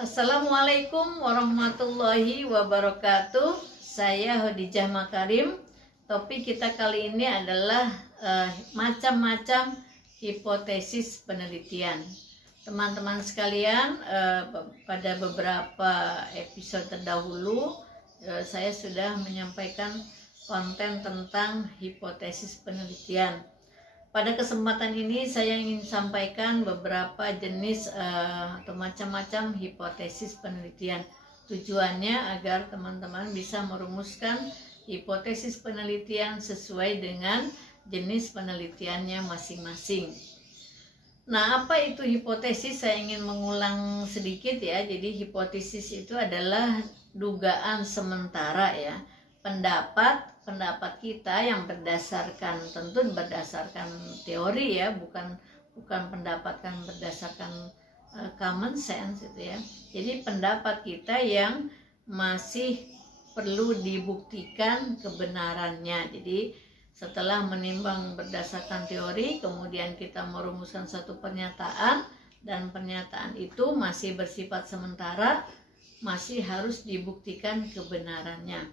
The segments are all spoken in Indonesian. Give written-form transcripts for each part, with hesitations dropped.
Assalamualaikum warahmatullahi wabarakatuh. Saya Khadijah Makarim. Topik kita kali ini adalah macam-macam hipotesis penelitian. Teman-teman sekalian, pada beberapa episode terdahulu saya sudah menyampaikan konten tentang hipotesis penelitian. Pada kesempatan ini saya ingin sampaikan beberapa jenis atau macam-macam hipotesis penelitian. Tujuannya agar teman-teman bisa merumuskan hipotesis penelitian sesuai dengan jenis penelitiannya masing-masing. Nah, apa itu hipotesis? Saya ingin mengulang sedikit ya. Jadi hipotesis itu adalah dugaan sementara ya. Pendapat kita yang tentu berdasarkan teori ya, bukan pendapat kan berdasarkan common sense itu ya. Jadi pendapat kita yang masih perlu dibuktikan kebenarannya. Jadi setelah menimbang berdasarkan teori, kemudian kita merumuskan satu pernyataan, dan pernyataan itu masih bersifat sementara, masih harus dibuktikan kebenarannya.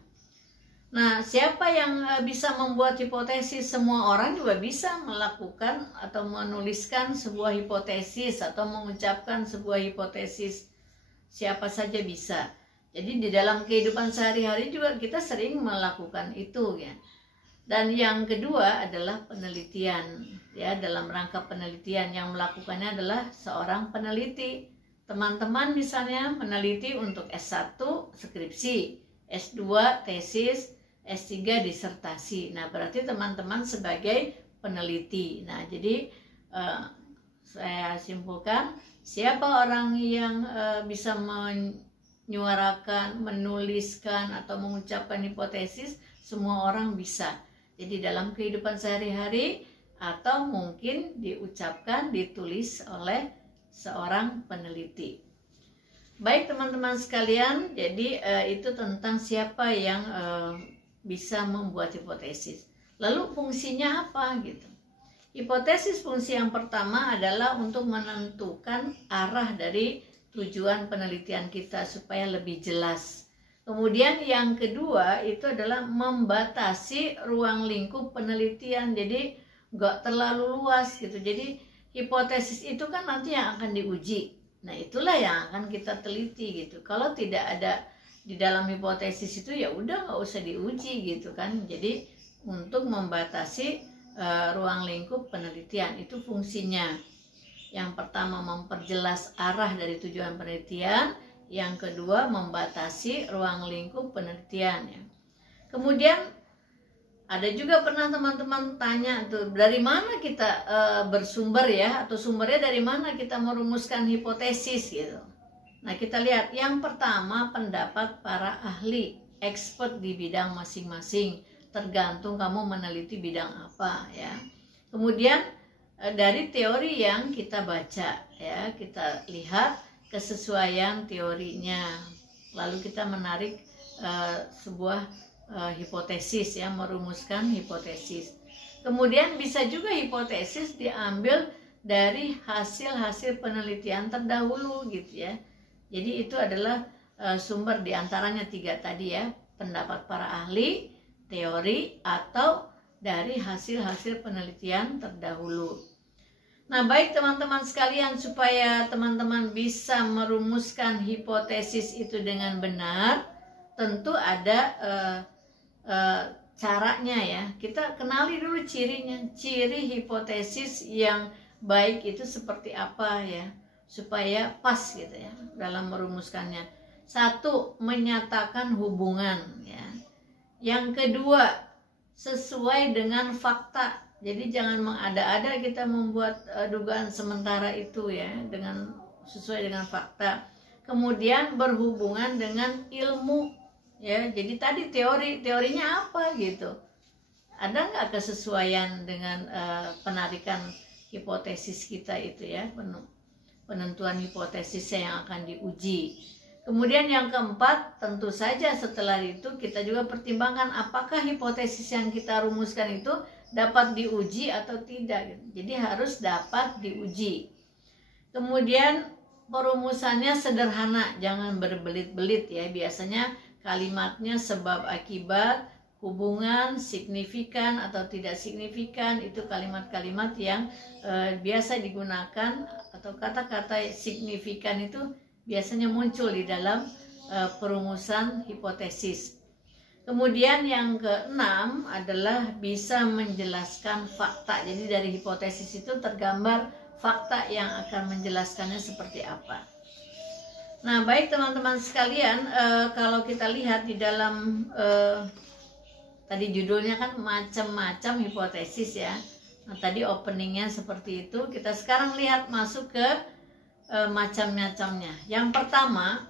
Nah, siapa yang bisa membuat hipotesis? Semua orang juga bisa melakukan atau menuliskan sebuah hipotesis atau mengucapkan sebuah hipotesis. Siapa saja bisa. Jadi di dalam kehidupan sehari-hari juga kita sering melakukan itu ya. Dan yang kedua adalah penelitian. Ya, dalam rangka penelitian yang melakukannya adalah seorang peneliti. Teman-teman misalnya meneliti untuk S1 skripsi, S2 tesis, S3 disertasi. Nah, berarti teman-teman sebagai peneliti. Nah, jadi saya simpulkan, siapa orang yang bisa menyuarakan, menuliskan atau mengucapkan hipotesis? Semua orang bisa. Jadi dalam kehidupan sehari-hari atau mungkin diucapkan, ditulis oleh seorang peneliti. Baik teman-teman sekalian, jadi itu tentang siapa yang bisa membuat hipotesis. Lalu fungsinya apa gitu? Hipotesis fungsi yang pertama adalah untuk menentukan arah dari tujuan penelitian kita supaya lebih jelas. Kemudian yang kedua itu adalah membatasi ruang lingkup penelitian. Jadi nggak terlalu luas gitu. Jadi hipotesis itu kan nanti yang akan diuji. Nah, itulah yang akan kita teliti gitu. Kalau tidak ada di dalam hipotesis itu ya udah nggak usah diuji gitu kan. Jadi untuk membatasi ruang lingkup penelitian itu fungsinya. Yang pertama memperjelas arah dari tujuan penelitian, yang kedua membatasi ruang lingkup penelitian ya. Kemudian ada juga pernah teman-teman tanya tuh, dari mana kita bersumber ya, atau sumbernya dari mana kita merumuskan hipotesis gitu. Nah, kita lihat yang pertama pendapat para ahli, expert di bidang masing-masing, tergantung kamu meneliti bidang apa ya. Kemudian dari teori yang kita baca ya, kita lihat kesesuaian teorinya, lalu kita menarik sebuah hipotesis ya, merumuskan hipotesis. Kemudian bisa juga hipotesis diambil dari hasil-hasil penelitian terdahulu gitu ya. Jadi itu adalah sumber diantaranya tiga tadi ya, pendapat para ahli, teori, atau dari hasil-hasil penelitian terdahulu. Nah, baik teman-teman sekalian, supaya teman-teman bisa merumuskan hipotesis itu dengan benar, tentu ada caranya ya. Kita kenali dulu cirinya, ciri hipotesis yang baik itu seperti apa ya, supaya pas gitu ya dalam merumuskannya. Satu, menyatakan hubungan ya. Yang kedua, sesuai dengan fakta. Jadi jangan mengada-ada kita membuat dugaan sementara itu ya, dengan sesuai dengan fakta. Kemudian berhubungan dengan ilmu ya. Jadi tadi teorinya apa gitu. Ada nggak kesesuaian dengan penarikan hipotesis kita itu ya, penentuan hipotesis yang akan diuji. Kemudian yang keempat, tentu saja setelah itu kita juga pertimbangkan apakah hipotesis yang kita rumuskan itu dapat diuji atau tidak. Jadi harus dapat diuji. Kemudian perumusannya sederhana, jangan berbelit-belit ya. Biasanya kalimatnya sebab akibat, hubungan, signifikan atau tidak signifikan, itu kalimat-kalimat yang biasa digunakan, atau kata-kata signifikan itu biasanya muncul di dalam perumusan hipotesis. Kemudian yang keenam adalah bisa menjelaskan fakta. Jadi dari hipotesis itu tergambar fakta yang akan menjelaskannya seperti apa. Nah, baik teman-teman sekalian, kalau kita lihat di dalam tadi judulnya kan macam-macam hipotesis ya. Nah, tadi openingnya seperti itu. Kita sekarang lihat masuk ke macam-macamnya. Yang pertama,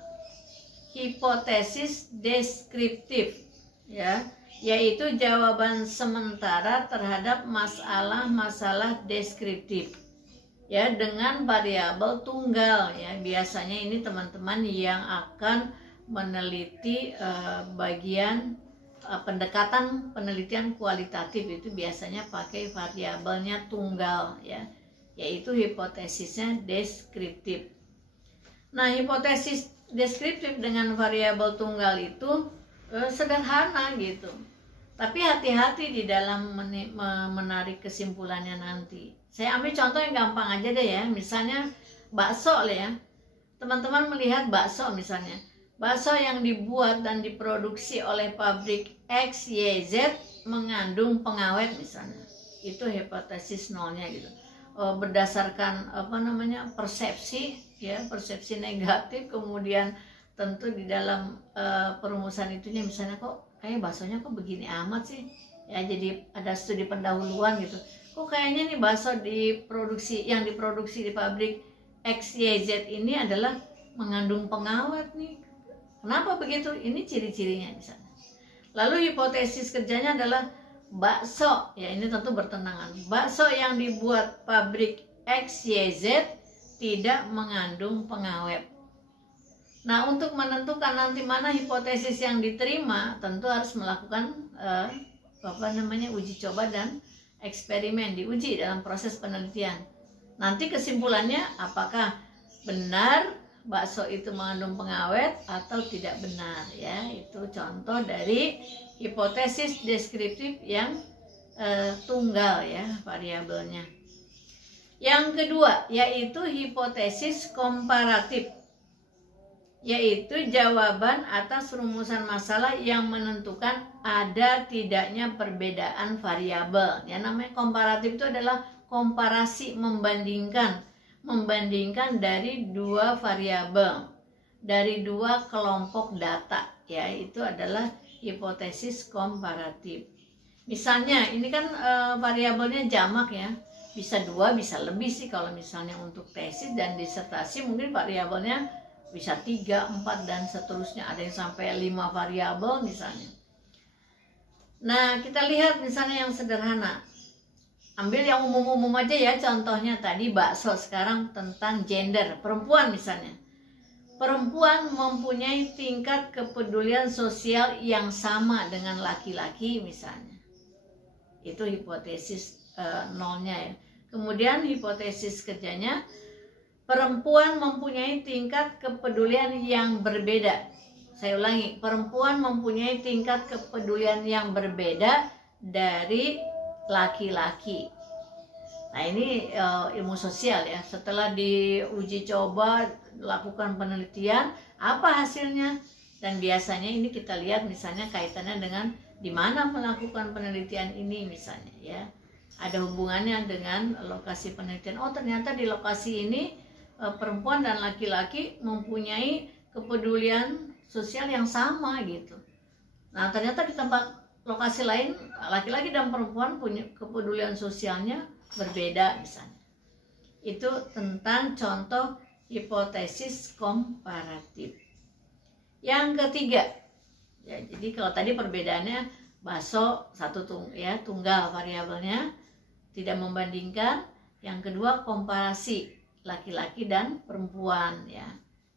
hipotesis deskriptif ya, yaitu jawaban sementara terhadap masalah-masalah deskriptif ya, dengan variabel tunggal ya. Biasanya ini teman-teman yang akan meneliti bagian pendekatan penelitian kualitatif itu biasanya pakai variabelnya tunggal ya, yaitu hipotesisnya deskriptif. Nah, hipotesis deskriptif dengan variabel tunggal itu sederhana gitu, tapi hati-hati di dalam menarik kesimpulannya nanti. Saya ambil contoh yang gampang aja deh ya, misalnya bakso ya. Teman-teman melihat bakso misalnya, bakso yang dibuat dan diproduksi oleh pabrik XYZ mengandung pengawet misalnya, itu hipotesis nolnya gitu. Berdasarkan persepsi ya, persepsi negatif, kemudian tentu di dalam perumusan itunya misalnya, kok kayak baksonya kok begini amat sih ya, jadi ada studi pendahuluan gitu, kok kayaknya nih bakso yang diproduksi di pabrik XYZ ini adalah mengandung pengawet nih, kenapa begitu, ini ciri-cirinya misalnya. Lalu hipotesis kerjanya adalah bakso ya, ini tentu bertentangan, bakso yang dibuat pabrik XYZ tidak mengandung pengawet. Nah, untuk menentukan nanti mana hipotesis yang diterima, tentu harus melakukan uji coba dan eksperimen, diuji dalam proses penelitian. Nanti kesimpulannya apakah benar bakso itu mengandung pengawet atau tidak benar ya. Itu contoh dari hipotesis deskriptif yang tunggal ya variabelnya. Yang kedua yaitu hipotesis komparatif, yaitu jawaban atas rumusan masalah yang menentukan ada tidaknya perbedaan variabel. Ya, namanya komparatif itu adalah komparasi, membandingkan dari dua variabel, dari dua kelompok data. Ya, itu adalah hipotesis komparatif. Misalnya ini kan variabelnya jamak ya, bisa dua, bisa lebih sih kalau misalnya untuk tesis dan disertasi mungkin variabelnya bisa 3, 4 dan seterusnya, ada yang sampai 5 variabel misalnya. Nah, kita lihat misalnya yang sederhana, ambil yang umum-umum aja ya, contohnya tadi bakso, sekarang tentang gender, perempuan misalnya. Perempuan mempunyai tingkat kepedulian sosial yang sama dengan laki-laki misalnya, itu hipotesis nolnya ya. Kemudian hipotesis kerjanya, perempuan mempunyai tingkat kepedulian yang berbeda. Saya ulangi, perempuan mempunyai tingkat kepedulian yang berbeda dari laki-laki. Nah, ini ilmu sosial ya. Setelah diuji coba, lakukan penelitian, apa hasilnya? Dan biasanya ini kita lihat misalnya kaitannya dengan di mana melakukan penelitian ini misalnya ya. Ada hubungannya dengan lokasi penelitian. Oh, ternyata di lokasi ini perempuan dan laki-laki mempunyai kepedulian sosial yang sama gitu. Nah, ternyata di tempat lokasi lain laki-laki dan perempuan punya kepedulian sosialnya berbeda misalnya. Itu tentang contoh hipotesis komparatif. Yang ketiga, ya, jadi kalau tadi perbedaannya bakso tunggal variabelnya, tidak membandingkan. Yang kedua komparasi laki-laki dan perempuan ya,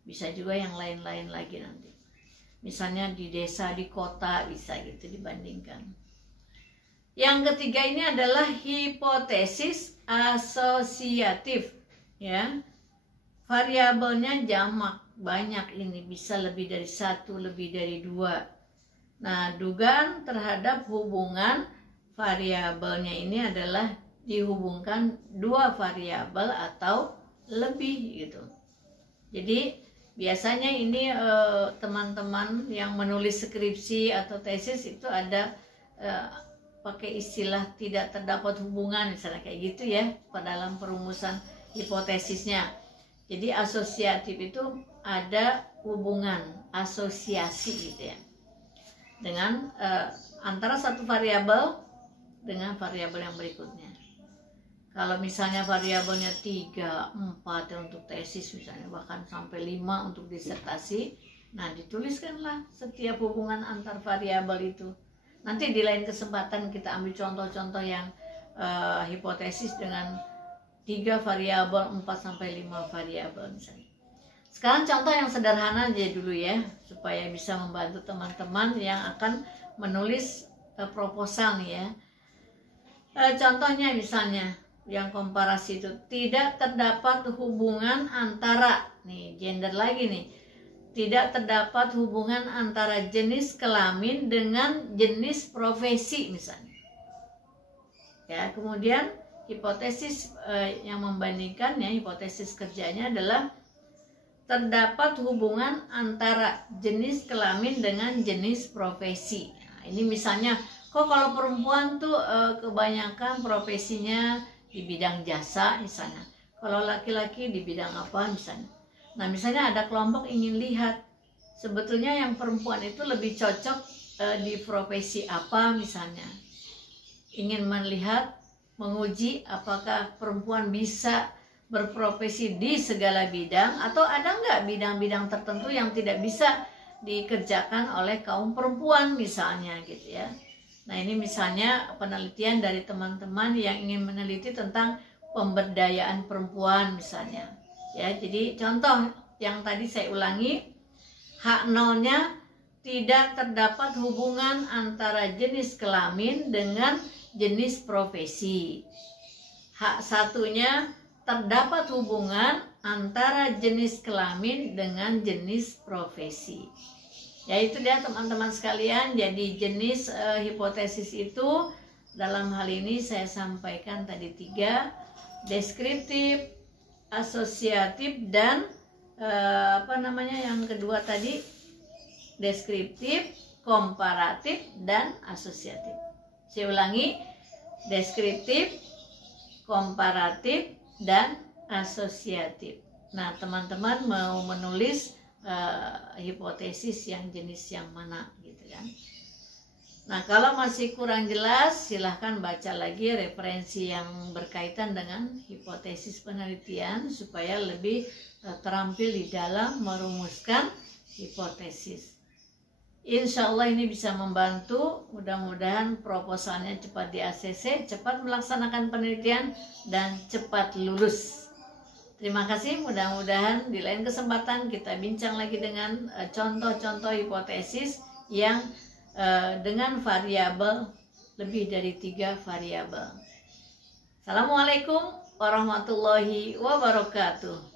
bisa juga yang lain-lain lagi nanti, misalnya di desa, di kota, bisa gitu dibandingkan. Yang ketiga ini adalah hipotesis asosiatif ya, variabelnya jamak, banyak ini, bisa lebih dari satu, lebih dari dua. Nah, dugaan terhadap hubungan variabelnya ini adalah dihubungkan dua variabel atau lebih gitu. Jadi biasanya ini teman-teman yang menulis skripsi atau tesis itu ada pakai istilah tidak terdapat hubungan, misalnya kayak gitu ya, pada dalam perumusan hipotesisnya. Jadi asosiatif itu ada hubungan, asosiasi gitu ya, dengan antara satu variabel dengan variabel yang berikutnya. Kalau misalnya variabelnya 3, 4 ya untuk tesis misalnya, bahkan sampai 5 untuk disertasi, nah dituliskanlah setiap hubungan antar variabel itu. Nanti di lain kesempatan kita ambil contoh-contoh yang hipotesis dengan 3 variabel, 4 sampai 5 variabel misalnya. Sekarang contoh yang sederhana aja dulu ya, supaya bisa membantu teman-teman yang akan menulis proposal nih ya. Contohnya misalnya yang komparasi itu, tidak terdapat hubungan antara, nih gender lagi nih, tidak terdapat hubungan antara jenis kelamin dengan jenis profesi misalnya ya. Kemudian hipotesis yang membandingkannya, hipotesis kerjanya adalah terdapat hubungan antara jenis kelamin dengan jenis profesi. Nah, ini misalnya, kok kalau perempuan tuh kebanyakan profesinya di bidang jasa misalnya, kalau laki-laki di bidang apa misalnya. Nah misalnya ada kelompok ingin lihat sebetulnya yang perempuan itu lebih cocok di profesi apa misalnya, ingin melihat, menguji apakah perempuan bisa berprofesi di segala bidang, atau ada nggak bidang-bidang tertentu yang tidak bisa dikerjakan oleh kaum perempuan misalnya gitu ya. Nah ini misalnya penelitian dari teman-teman yang ingin meneliti tentang pemberdayaan perempuan misalnya ya. Jadi contoh yang tadi saya ulangi, H0-nya tidak terdapat hubungan antara jenis kelamin dengan jenis profesi. H1-nya terdapat hubungan antara jenis kelamin dengan jenis profesi. Ya itu dia teman-teman sekalian. Jadi jenis hipotesis itu dalam hal ini saya sampaikan tadi 3, deskriptif, asosiatif, dan yang kedua tadi, deskriptif, komparatif, dan asosiatif. Saya ulangi, deskriptif, komparatif, dan asosiatif. Nah teman-teman mau menulis hipotesis yang jenis yang mana gitu kan. Nah kalau masih kurang jelas, silahkan baca lagi referensi yang berkaitan dengan hipotesis penelitian supaya lebih terampil di dalam merumuskan hipotesis. Insya Allah ini bisa membantu. Mudah-mudahan proposalnya cepat di ACC, cepat melaksanakan penelitian, dan cepat lulus. Terima kasih, mudah-mudahan di lain kesempatan kita bincang lagi dengan contoh-contoh hipotesis yang dengan variabel lebih dari 3 variabel. Assalamualaikum warahmatullahi wabarakatuh.